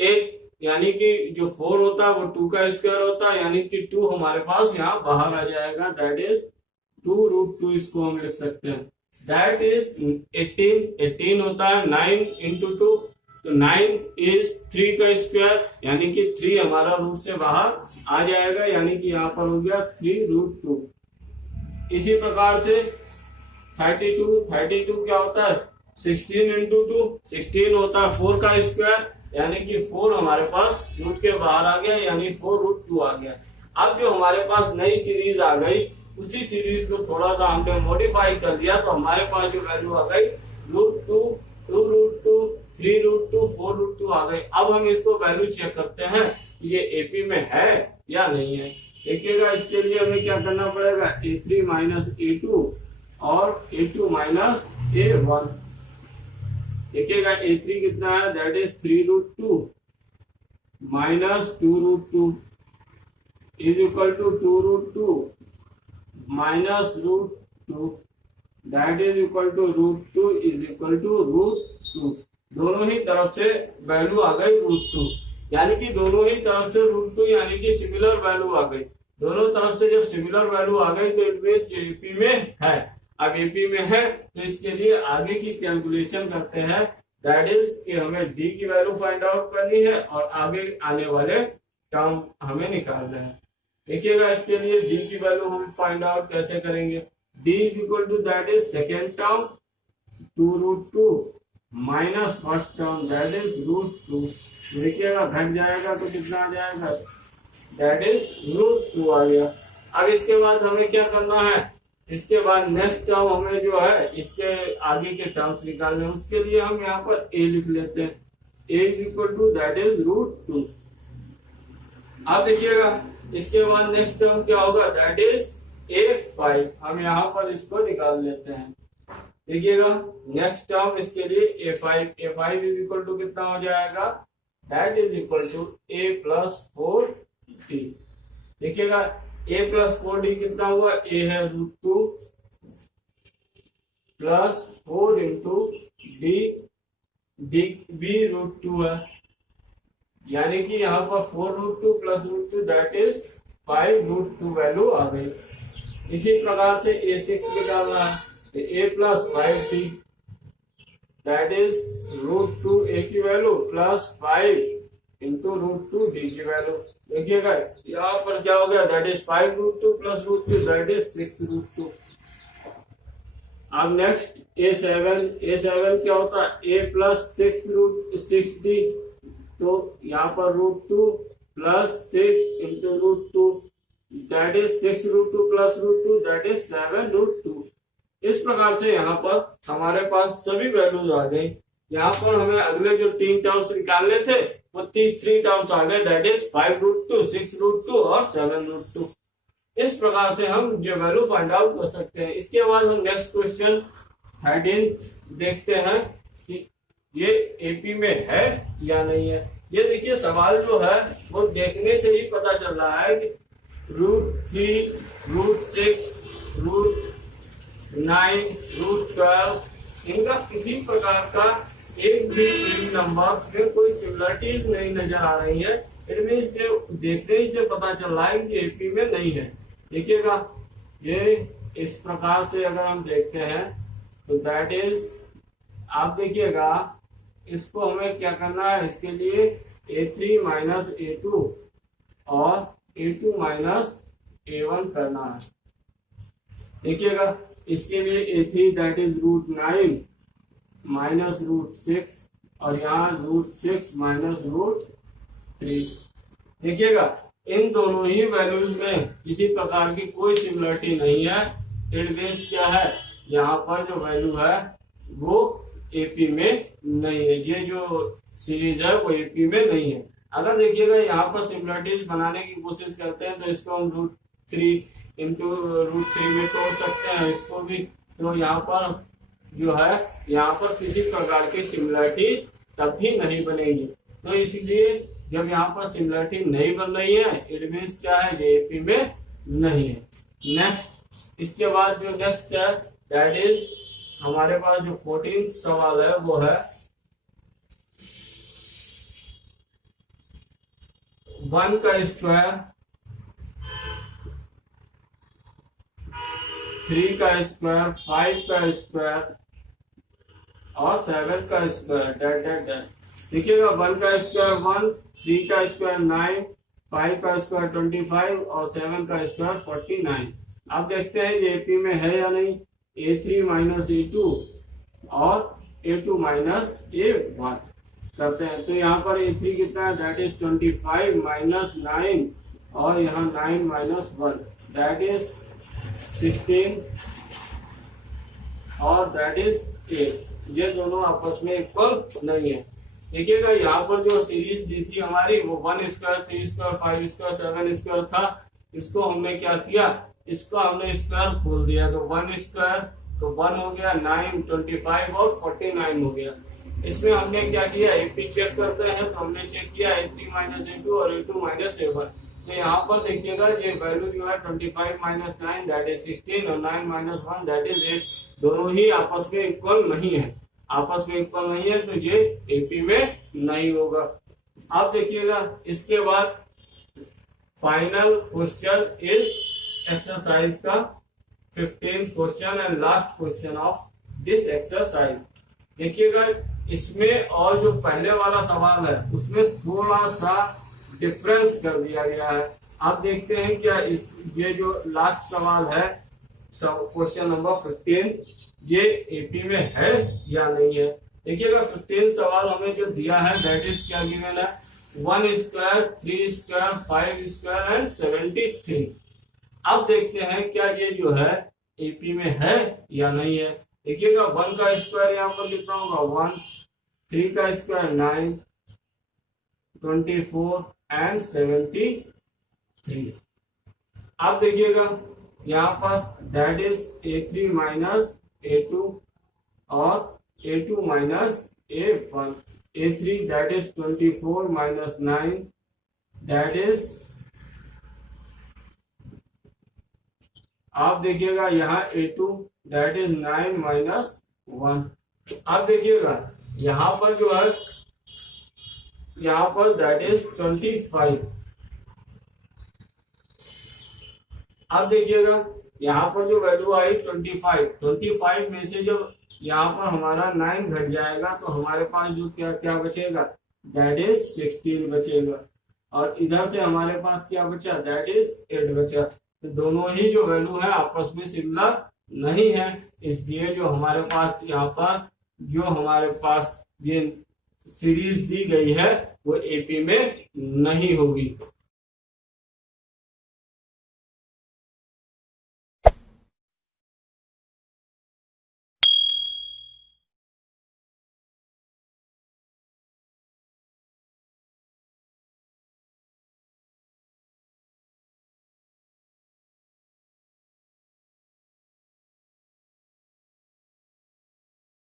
8 यानी कि जो 4 होता है वो 2 का स्क्वायर होता है, यानी कि 2 हमारे पास यहाँ बाहर आ जाएगा, दैट इज 2√2। इसको हम लिख सकते हैं, दैट इज 18 होता है 9 इंटू 2, तो 9 इज 3 का स्क्वायर, यानी कि 3 हमारा रूट से बाहर आ जाएगा, यानी कि यहाँ पर हो गया 3√2। इसी प्रकार से 32 क्या होता है, 16 इंटू 2, 16 होता है 4 का स्क्वायर, यानी कि 4 हमारे पास रूट के बाहर आ गया, यानी 4√2 आ गया। अब जो हमारे पास नई सीरीज आ गई, उसी सीरीज को थोड़ा सा हमने मॉडिफाई कर दिया, तो हमारे पास जो वैल्यू आ गई √2, 2√2, 3√2, 4√2 आ गई। अब हम इसको वैल्यू चेक करते हैं ये एपी में है या नहीं है। देखिएगा इसके लिए हमें क्या करना पड़ेगा, a3 माइनस a2 और a2 माइनस a1। देखिएगा a3 कितना है, that is 3√2 minus 2√2 is equal to 2√2 minus √2, that is equal to √2 is equal to √2। दोनों ही तरफ से वैल्यू आ गई √2, यानी कि दोनों ही तरफ से √2 यानी कि सिमिलर वैल्यू आ गई। दोनों तरफ से जब सिमिलर वैल्यू आ गई तो इट मींस एपी में है। अब एपी में है तो इसके लिए आगे की कैलकुलेशन करते हैं, दैट इज कि हमें डी की वैल्यू फाइंड आउट करनी है और आगे आने वाले टर्म हमें निकालना है। देखिएगा इसके लिए डी की वैल्यू हम फाइंड आउट कैसे करेंगे, D is equal to that is second term 2√2 minus first term that is √2। देखिएगा घट जाएगा तो कितना आ जाएगा, दैट इज √2 आ गया। अब इसके बाद हमें क्या करना है, इसके बाद नेक्स्ट टर्म हमें जो है इसके आगे के टर्म्स निकालने हैं। उसके लिए हम यहाँ पर a लिख लेते हैं, a is equal to that is √2। अब देखिएगा इसके बाद नेक्स्ट टर्म क्या होगा, दैट इज a5। हम यहाँ पर इसको निकाल लेते हैं। देखिएगा नेक्स्ट टर्म इसके लिए a5 इज इक्वल टू कितना हो जाएगा, that is equal to a plus 4t। देखिएगा a प्लस 4d कितना हुआ, a है √2 प्लस 4 इंटू डी b √2 है, यानी कि यहाँ पर 4√2 प्लस √2 दैट इज 5√2 वैल्यू आ गई। इसी प्रकार से a6 निकालना है, तो a plus 5d that is √2 a की वैल्यू प्लस 5 इंटू √2 d की वैल्यू। देखिएगा यहाँ पर क्या हो गया, that is 5√2 plus √2 that is 6√2। अब नेक्स्ट a7 क्या होता है, a प्लस 6d, तो यहाँ पर √2 plus 6 into √2 that is 6√2 plus √2 that is 7√2। इस प्रकार से यहाँ पर हमारे पास सभी वैल्यूज आ गई। यहाँ पर हमें अगले जो 3 टर्म्स निकालने थे वो 3 टर्म्स आ गए, दैट इज 5√2, 6√2 और 7√2। इस प्रकार से हम ये वैल्यू फाइंड आउट कर सकते हैं। इसके बाद हम नेक्स्ट क्वेश्चन 13 देखते हैं कि ये एपी में है या नहीं है। ये देखिए सवाल जो है वो देखने से ही पता चल रहा है कि √3, √6, √9, √12 इनका किसी प्रकार का एक भी नंबर में कोई सिमिलरिटीज नहीं नजर आ रही है। इट मीन देखने ही से पता चल रहा है कि एपी में नहीं है। देखिएगा ये इस प्रकार से अगर हम देखते हैं तो दैट इज, आप देखिएगा इसको हमें क्या करना है, इसके लिए a3 माइनस a2 और a2 माइनस a1 करना है। देखिएगा इसके लिए a3 दैट इज √9 माइनस √6 और यहाँ √6 माइनस √3। देखिएगा इन दोनों ही वैल्यूज में किसी प्रकार की कोई सिमिलरिटी नहीं है। इट मींस क्या है, यहाँ पर जो वैल्यू है वो एपी में नहीं है, ये जो सीरीज है वो एपी में नहीं है। अगर देखिएगा यहाँ पर सिमिलरिटीज बनाने की कोशिश करते हैं तो इसको हम √3 इंटू √3 में तोड़ सकते हैं इसको भी, तो यहाँ पर जो है यहाँ पर किसी प्रकार की सिमिलरिटी तब भी नहीं बनेगी। तो इसलिए जब यहाँ पर सिमिलरिटी नहीं बन रही है इट मींस क्या है, ये एपी में नहीं है। नेक्स्ट इसके बाद जो नेक्स्ट है दैट इज हमारे पास जो 14 सवाल है वो है 1 का स्क्वायर, 3 का स्क्वायर, 5 का स्क्वायर और 7 का स्क्वायर डैट। देखिएगा 1 का स्क्वायर 1, 3 का स्क्वायर 9, 5 का स्क्वायर 25 और 7 का स्क्वायर 49। अब देखते हैं ये एपी में है या नहीं। a3 माइनस a2 और a2 माइनस a1 करते हैं, तो यहाँ पर a3 कितना है, दैट इज 25 माइनस 9 और यहाँ 9 माइनस 1 दैट इज 16 और दैट इज 8। ये दोनों आपस में इक्वल नहीं है। देखिएगा यहाँ पर जो सीरीज दी थी हमारी वो 1 स्क्वायर, 3 स्क्वायर, 5 स्क्वायर, 7 स्क्वायर था। इसको हमने क्या किया, इसको हमने स्क्वायर खोल दिया, तो 1 स्क्वायर तो 1 हो गया, 9, 25 और 49 हो गया। इसमें हमने क्या किया, एपी चेक करते हैं, तो हमने चेक किया a3 माइनस a2 और a2 माइनस a1। तो यहाँ पर देखिएगा ये वैल्यू जो है 25 माइनस 9 दैट इज 16 और 9 माइनस 1 दैट इज 8। दोनों ही आपस में इक्वल नहीं है, आपस में इक्वल नहीं है, तो ये एपी में नहीं होगा। अब देखिएगा इसके बाद फाइनल क्वेश्चन इज एक्सरसाइज का 15th question and last question of this exercise. देखिएगा इसमें और जो पहले वाला सवाल है उसमें थोड़ा सा डिफरेंस कर दिया गया है। आप देखते हैं क्या ये जो लास्ट सवाल है क्वेश्चन नंबर 15 ये एपी में है या नहीं है। देखिएगा 15 सवाल हमें जो दिया है दैट इज क्या गिवन है, 1 स्क्वायर, 3 स्क्वायर, 5 स्क्वायर एंड 73। अब देखते हैं क्या ये जो है एपी में है या नहीं है। देखिएगा 1 का स्क्वायर यहाँ पर कितना होगा 1, 3 का स्क्वायर 9, 24 एंड 73। अब देखिएगा यहाँ पर that is a3 minus a2 और a2 minus a1। a3 that is 24 minus 9 that is आप देखिएगा यहाँ A2 दैट इज 9 माइनस 1। आप देखिएगा यहाँ पर जो है, यहाँ पर दैट इज 25। अब देखिएगा यहाँ पर जो वैल्यू आई 25 में से जब यहाँ पर हमारा 9 घट जाएगा तो हमारे पास जो क्या क्या बचेगा, दैट इज 16 बचेगा। और इधर से हमारे पास क्या बचा, दैट इज 8 बचा। तो दोनों ही जो वैल्यू है आपस में सिमिलर नहीं है, इसलिए जो हमारे पास यहाँ पर जो हमारे पास ये सीरीज दी गई है वो एपी में नहीं होगी।